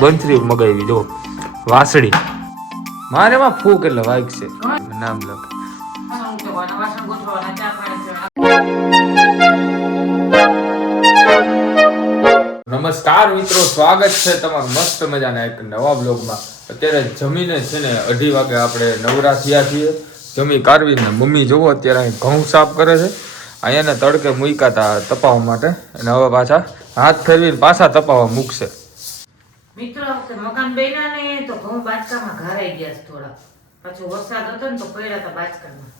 બંથરી મગાવી જો વાસળી મારે માં ફૂક એટલે વાઈક છે નામ લખ નમસ્કાર મિત્રો, સ્વાગત છે તમારું મસ્ત મજાના એક નવા બ્લોગમાં. અત્યારે જમીને છે ને 2:30 વાગે આપણે નવરા થયા છીએ. જમી કારવીને મમ્મી જોવો અત્યારે ઘઉં સાફ કરે છે. અહીંયાને તડકે મૂક્યા હતા તપાવવા માટે અને હવે પાછા હાથ ફેરવીને પાછા તપાવવા મૂકશે. મિત્રો મકાન બન્યા ને તો ઘઉં બાચકામાં ઘરાઈ ગયા છે થોડા. પાછો વરસાદ હતો ને તો પડ્યા હતા બાચકામાં.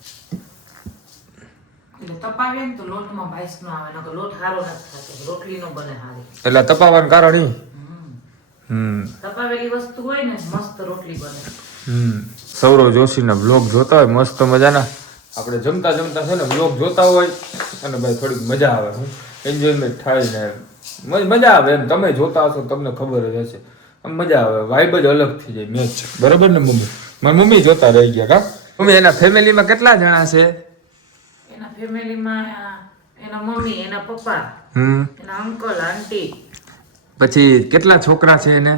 એટલે તપાવીએ ને તો લોટમાં બાઈસ નો આવે, નકર લોટ હારો નથી થતો, રોટલી નો બને હારી. એટલે તપાવવાનું કારણ તપાવેલી વસ્તુ હોય ને મસ્ત રોટલી બને. સૌરવ જોશીના બ્લોગ જોતા હોય મસ્ત મજાના. આપણે જમતા જમતા છે ને બ્લોગ જોતા હોય અને ભાઈ થોડીક મજા આવે, એન્જોયમેન્ટ થાય ને મજા આવે એમ. તમે જોતા હશો તમને ખબર જ હશે, મજા આવે, વાઇબ જ અલગ થઈ જાય મેચ. બરાબર ને મમ્મી? મારી મમ્મી જોતા રહી ગયા કા. મમ્મી એના ફેમિલીમાં કેટલા જણા છે? એના ફેમિલીમાં એના મમ્મી, એના પપ્પા, એના અંકલ, આંટી. પછી કેટલા છોકરા છે એને?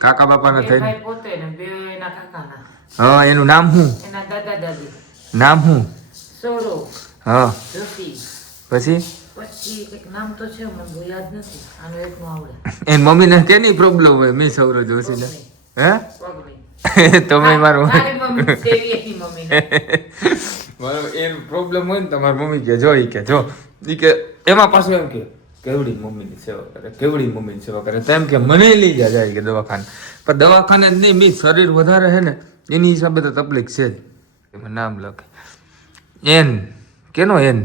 કાકા બાપાના થઈને ભાઈ પોતે ને બે એના કાકાના. હા, એનું નામ શું? એના દાદા દાદી. નામ શું? સૌરવ. હા. જોશી. પછી એક નામ તો છે મને બહુ યાદ નથી. આનું એકનું આવડે. એ મમ્મીને કેની પ્રોબ્લેમ હોય? મેં સૌરવ જોશીને હે તમે મારો એનું પ્રોબ્લેમ હોય ને તમારી મમ્મી કે જો કે જો ઈ કે એમાં પાછું એમ કે કેવડી મમ્મીની સેવા કરે, કેવડી મમ્મીની સેવા કરે. તેમ કે મને લઈ જાય કે દવાખાને, પણ દવાખાને જ નહીં, મી શરીર વધારે છે ને એની હિસાબે તો તકલીફ છે જ. એમાં નામ લખે એન. કેનો એન?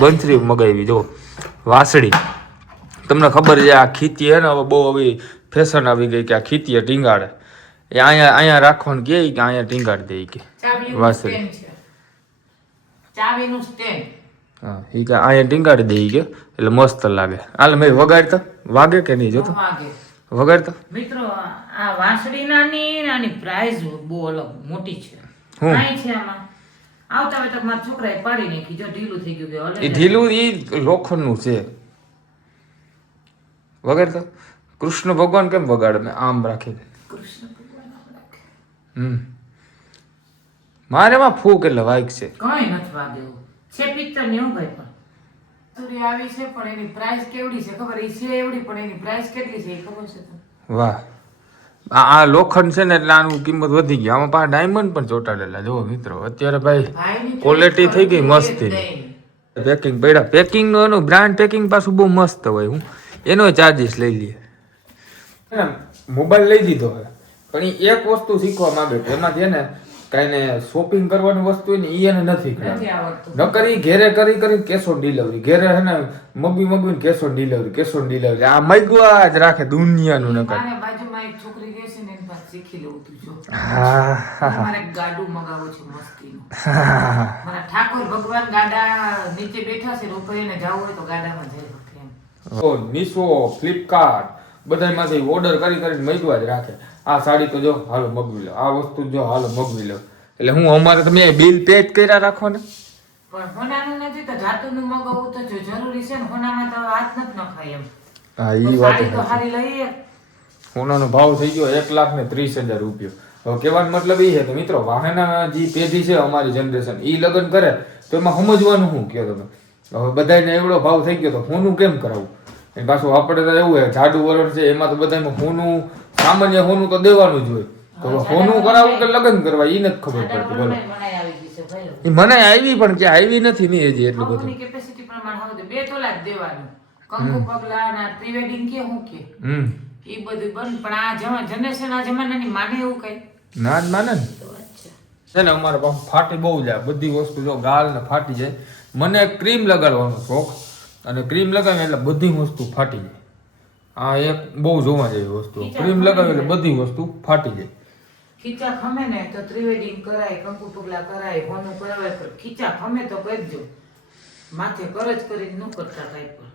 બંથરી મગાવી જો વાસળી. તમને ખબર છે આ ખીતી હે ને હવે બહુ હવે ફેશન આવી ગઈ કે આ ખીતીએ ટીંગાડે. એ અહીંયા રાખવાનું કે અહીંયા ટીંગાડી દે કે વાસળી. ચાવીનું સ્ટેન્ડ. હા, એ કે અહીંયા ટીંગાડી દે કે એટલે મસ્ત લાગે. હાલ મેં વગાડતા વાગે કે નહીં જોતો વગાડતા. મિત્રો આ વાસળી નાની પ્રાઇસ બહુ અલગ મોટી છે. કાઈ છે આમાં આવતા હોય તો મારા છોકરાએ પાડી નાખી. જો ઢીલું થઈ ગયું કે એ ઢીલું એ લોખંડનું છે. વગાડતા કૃષ્ણ ભગવાન કેમ વગાડે? મેં આમ રાખી દે. કૃષ્ણ ભગવાન આમ રાખે. મારે માં ફૂક એટલે વાઈક છે. કઈ નથી વાગ્યું છે પિક્ચર ને એવું ભાઈ. પણ તુરી આવી છે પણ એની પ્રાઇસ કેવડી છે ખબર? એ છે એવડી પણ એની પ્રાઇસ કેટલી છે એ ખબર છે તમને? વાહ, આ લોખંડ છે ને એટલે આનું કિંમત વધી ગઈ. આમાં પાછા ડાયમંડ પણ ચોટાડેલા. જો મિત્રો અત્યારે ભાઈ ક્વોલિટી થઈ ગઈ મસ્તી. પેકિંગ પડ્યા. પેકિંગ નું એનું બ્રાન્ડ પેકિંગ પાછું બહુ મસ્ત હોય. હું એનો ચાર્જીસ લઈ લઈએ. મોબાઈલ લઈ દીધો હવે, પણ એ એક વસ્તુ શીખવા માંગે છે. એમાંથી ને કઈ ને શોપિંગ કરવાની વસ્તુ હોય ને એ એને નથી આવડતું. નકર ઈ ઘેરે કરી કેશ ઓન ડિલિવરી. ઘેરે હે ને મગવીને કેશ ઓન ડિલિવરી. આ મગવા જ રાખે દુનિયાનું. નકર બાજુમાં એક છોકરી રહે છે ને એની પાસે શીખી લેવું તું. જો મારે ગાડું મગાવવું છે મસ્તીનું. મારા ઠાકોર ભગવાન ગાડા નીચે બેઠા છે, ઉપર એને જવું હોય તો ગાડામાં જઈ શકે એમ. મીશો, ફ્લિપકાર્ટ બધામાંથી ઓર્ડર કરીને મગવા જ રાખે. આ સાડી તો જો હાલો મગવી લો, આ વસ્તુ જો હાલો મગવી લો. એટલે હું અમારે તમે બિલ પે કર્યા રાખો ને. પણ હોનાનું નથી તો ધાતુનું મગાવવું તો જરૂરી છે ને. હોનામાં તો હાથ નથી નખાય એમ. હા, ઈ વાત તો હારી લઈએ. સોનાનો ભાવ થઈ ગયો 1,30,000 રૂપિયા. હવે કહેવાનો મતલબ એ છે કે મિત્રો વાહના જે પેઢી છે અમારી જનરેશન એ લગ્ન કરે તો એમાં સમજવાનું શું કહો તમે? હવે બધાને એવડો ભાવ થઈ ગયો તો હોનું કેમ કરાવવું? એ પાછું આપણે તો એવું છે જાડું વરણ છે એમાં તો બધામાં હોનું સામાન્ય હોનું તો દેવાનું જ હોય. તો હોનું કરાવવું કે લગ્ન કરવા એ નથી ખબર પડતી. બોલો મને આવી પણ કે આવી નથી ને હજી એટલું બધું. કેપેસિટી પ્રમાણે 2 તોલા જ દેવાનું. કંકુ પગલા ના પ્રી વેડિંગ કે હું કે એ બધું બંધ. પણ આ જનરેશન આ જમાનાની માને એવું કઈ ના જ માને ને. છે ને અમારે ફાટી બહુ જાય બધી વસ્તુ. જો ગાલ ને ફાટી જાય. મને ક્રીમ લગાડવાનો શોખ, અને ક્રીમ લગાવે એટલે બધી વસ્તુ ફાટી જાય. આ એક બહુ જોવા જેવી વસ્તુ. ક્રીમ લગાવે એટલે બધી વસ્તુ ફાટી જાય. ખીચા ખમે ને તો ત્રિવેડિંગ કરાય, કંકુ પગલા કરાય, હોનું કરાય. પણ ખીચા ખમે તો કરજો. માથે કરજ કરીને ન કરતા કાંઈ પણ.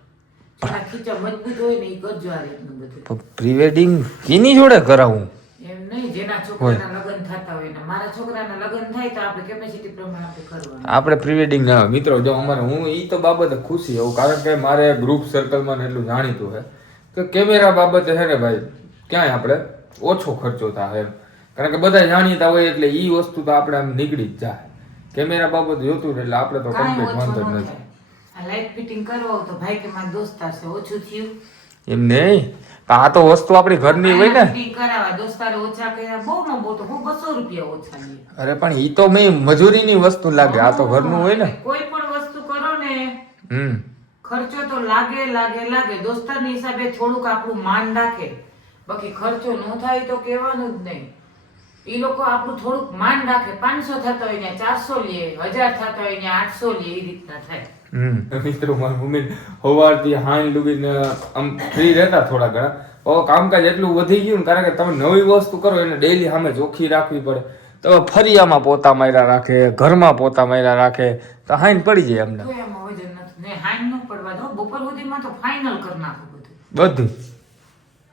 જેના ખીચા મજબૂત હોય ને એ કરજો આ રીતનું બધું. પ્રી વેડિંગ કેની જોડે કરાવું? એમ નહીં, જેના છોકરાના લગ્ન થતા હોય ને મારા છોકરાના લગ્ન થાય તો આપણે કેપેસિટી પ્રમાણે આપણે કરવાનું. આપણે પ્રી વેડિંગ ના હોય. મિત્રો જો અમારે હું ઈ તો બાબતે ખુશી હોઉં, કારણ કે મારે ગ્રુપ સર્કલમાં એટલું જાણીતું છે કે કેમેરા બાબતે છે ને ભાઈ ક્યાંય આપણે ઓછો ખર્ચો થાય એમ, કારણ કે બધા જાણીતા હોય એટલે ઈ વસ્તુ તો આપણે આમ નીકળી જ જાય. કેમેરા બાબત જોતું ને એટલે આપણે તો કાંઈ કમ્પ્લીટ વાંધો ઓછું જ ન નથી. થાય. આ લાઇટ ફિટિંગ કરવો હોય તો ભાઈ કે મારા દોસ્તાર છે, ઓછું થયું. એમ નહીં, આ તો વસ્તુ આપણી ઘરની હોય ને. ફિટિંગ કરાવવા દોસ્તારે ઓછા કર્યા, બહુ માં બહુ તો હું 200 રૂપિયા ઓછા લઈએ. અરે પણ ઈ તો મેં મજૂરીની વસ્તુ લાગે, આ તો ઘરનું હોય ને. કોઈ પણ વસ્તુ કરો ને હમ ખર્ચો તો લાગે. દોસ્તારની હિસાબે થોડુંક આપણું માન રાખે, બાકી ખર્ચો ન થાય તો કહેવાનું જ નહીં. ઈ લોકો આપણું થોડુંક માન રાખે. 500 થતો હોય ને 400 લે, 1000 થતો હોય ને 800 લે, એ રીતના થાય. મિત્રો મારી મમ્મી સવારથી હાંજ લગીને આમ ફ્રી રહેતા થોડા ઘણા. હવે કામકાજ એટલું વધી ગયું ને, કારણ કે તમે નવી વસ્તુ કરો એને ડેઈલી સામે ચોખ્ખી રાખવી પડે. તો ફરિયામાં પોતા માર્યા રાખે, ઘરમાં પોતા માર્યા રાખે, તો હાંજ પડી જાય અમને. તો એમાં વજન નથી ને, હાંજ ન પડવા દો. બપોર સુધીમાં તો ફાઇનલ કરી નાખું બધું. બધું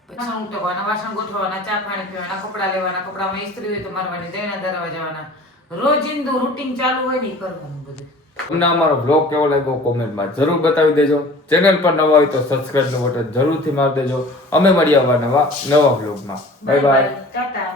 વાસણ ઉટકવાના, વાસણ ગોઠવવાના, ચા પાણી પીવાના, કપડા લેવાના, કપડામાં ઇસ્ત્રી હોય તો મારવાની, દહીણા ધરવા જવાના, રોજિંદુ રૂટીન ચાલુ હોય ને ઈ કરવાનું બધું. તમને અમારો બ્લોગ કેવો લાગ્યો કોમેન્ટમાં જરૂર બતાવી દેજો. ચેનલ પર નવા હોય તો સબસ્ક્રાઇબ નું બટન જરૂરથી મારી દેજો. અમે મળીએ નવા બ્લોગમાં. Bye bye. ટાટા.